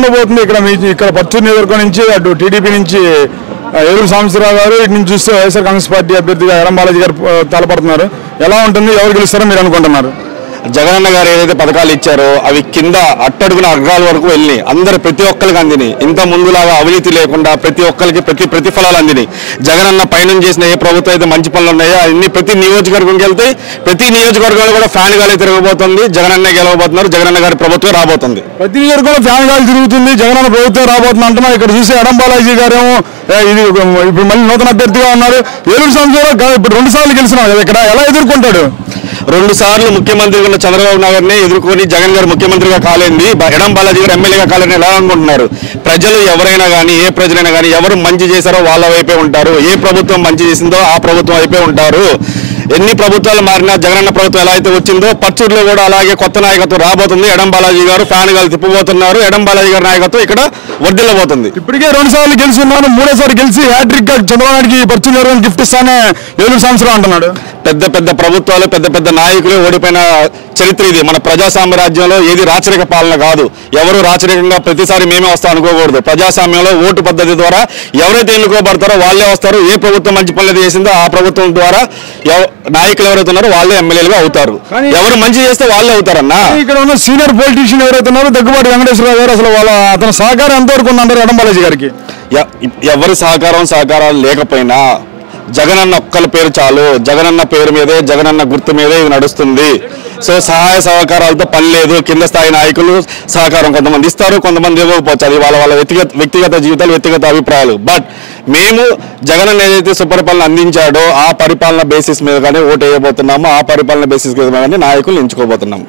ఉండబోతుంది ఇక్కడ పర్చూరు నియోజకవర్గం నుంచి అటు టీడీపీ నుంచి ఏలూరు సాంబశివరావు గారు, ఇటు నుంచి చూస్తే వైఎస్ఆర్ కాంగ్రెస్ పార్టీ అభ్యర్థిగా ఎడం బాలాజీ గారు తలపడుతున్నారు. ఎలా ఉంటుంది, ఎవరు గెలుస్తారో మీరు అనుకుంటున్నారు? జగనన్న గారు ఏదైతే పథకాలు ఇచ్చారో అవి కింద అట్టడుగున అగ్రాల వరకు వెళ్ళి అందరు ప్రతి ఒక్కరికి అందిని. ఇంత ముందులాగా అవినీతి లేకుండా ప్రతి ఒక్కరికి ప్రతిఫలాలు అందిని. జగనన్న పైన చేసిన ఏ ప్రభుత్వం అయితే మంచి పనులు ఉన్నాయో అన్ని ప్రతి నియోజకవర్గంకి వెళ్తాయి. ప్రతి నియోజకవర్గంలో కూడా ఫ్యాన్ గాలి తిరగబోతుంది. జగనన్న గెలవబోతున్నారు. జగనన్న గారి ప్రభుత్వం రాబోతుంది. ప్రతి నియోజకవర్గంలో ఫ్యాన్ గాలి తిరుగుతుంది. జగనన్న ప్రభుత్వం రాబోతుంది అంటున్నారు. ఇక్కడ చూసి ఎడం బాలాజీ గారేమో ఇది ఇప్పుడు మళ్ళీ నూతన అభ్యర్థిగా ఉన్నారు. ఏలూరు సంవత్సరాలు ఇప్పుడు 2 సార్లు గెలిచినారు కదా, ఇక్కడ ఎలా ఎదుర్కొంటాడు? 2 సార్లు ముఖ్యమంత్రిగా ఉన్న చంద్రబాబు నాయుడిని ఎదుర్కొని జగన్ గారు ముఖ్యమంత్రిగా కాలేంది, ఎడం బాలాజీ గారు ఎమ్మెల్యేగా కాలేని ఎలా అనుకుంటున్నారు? ప్రజలు ఎవరైనా కానీ ఏ ప్రజలైనా కానీ ఎవరు మంచి చేశారో వాళ్ళ వైపే ఉంటారు. ఏ ప్రభుత్వం మంచి చేసిందో ఆ ప్రభుత్వం వైపే ఉంటారు. ఎన్ని ప్రభుత్వాలు మారినా జగనన్న ప్రభుత్వం ఎలా అయితే వచ్చిందో పర్చూరులో కూడా అలాగే కొత్త నాయకత్వం రాబోతుంది. ఎడం బాలాజీ గారు ఫ్యాన్ గాలు తిప్పబోతున్నారు. ఎడం బాలాజీ గారి నాయకత్వం ఇక్కడ వర్ధిల్లబోతుంది. ఇప్పటికే 2 సార్లు గెలిచి ఉన్నాను, 3వ గెలిచి హ్యాట్రిక్ చంద్రబాబు నాయుడికి పర్చూరు గిఫ్ట్ ఇస్తానే ఏలూరు సంవత్సరం అంటున్నాడు. పెద్ద ప్రభుత్వాలు పెద్ద నాయకులు ఓడిపోయిన చరిత్ర ఇది. మన ప్రజాస్వామ్య ఏది రాచరిక పాలన కాదు. ఎవరు రాచరికంగా ప్రతిసారి మేమే వస్తాం అనుకోకూడదు. ప్రజాస్వామ్యంలో ఓటు పద్ధతి ద్వారా ఎవరైతే ఎన్నుకోబడతారో వాళ్ళే వస్తారు. ఏ ప్రభుత్వం మంచి పనులు చేసిందో ఆ ప్రభుత్వం ద్వారా నాయకులు ఎవరైతే ఉన్నారో వాళ్ళే ఎమ్మెల్యేలుగా అవుతారు. ఎవరు మంచి చేస్తే వాళ్ళే అవుతారన్నా. ఇక్కడ ఉన్న సీనియర్ పొలిటీషియన్ ఎవరైతే ఉన్నారో దగ్గుబాటి వెంకటేశ్వరరావు గారు, అసలు అతని సహకారం ఎంతవరకు ఉందంటారు ఎడం బాలాజీ గారికి? ఎవరి సహకారాలు లేకపోయినా జగనన్న ఒక్కల పేరు చాలు. జగనన్న పేరు మీదే, జగనన్న గుర్తు మీదే ఇది నడుస్తుంది. సో సహాయ సహకారాలతో పని లేదు. కింద స్థాయి నాయకులు సహకారం కొంతమంది ఇస్తారు, కొంతమంది ఇవ్వకపోవచ్చు. అది వాళ్ళ వ్యక్తిగత జీవితాలు, వ్యక్తిగత అభిప్రాయాలు. బట్ మేము జగనన్న ఏదైతే సుపరిపాలన అందించాడో ఆ పరిపాలన బేసిస్ మీద కానీ ఓటు వేయబోతున్నామో, ఆ పరిపాలన బేసిస్ మీద కానీ నాయకులు ఎంచుకోబోతున్నాము.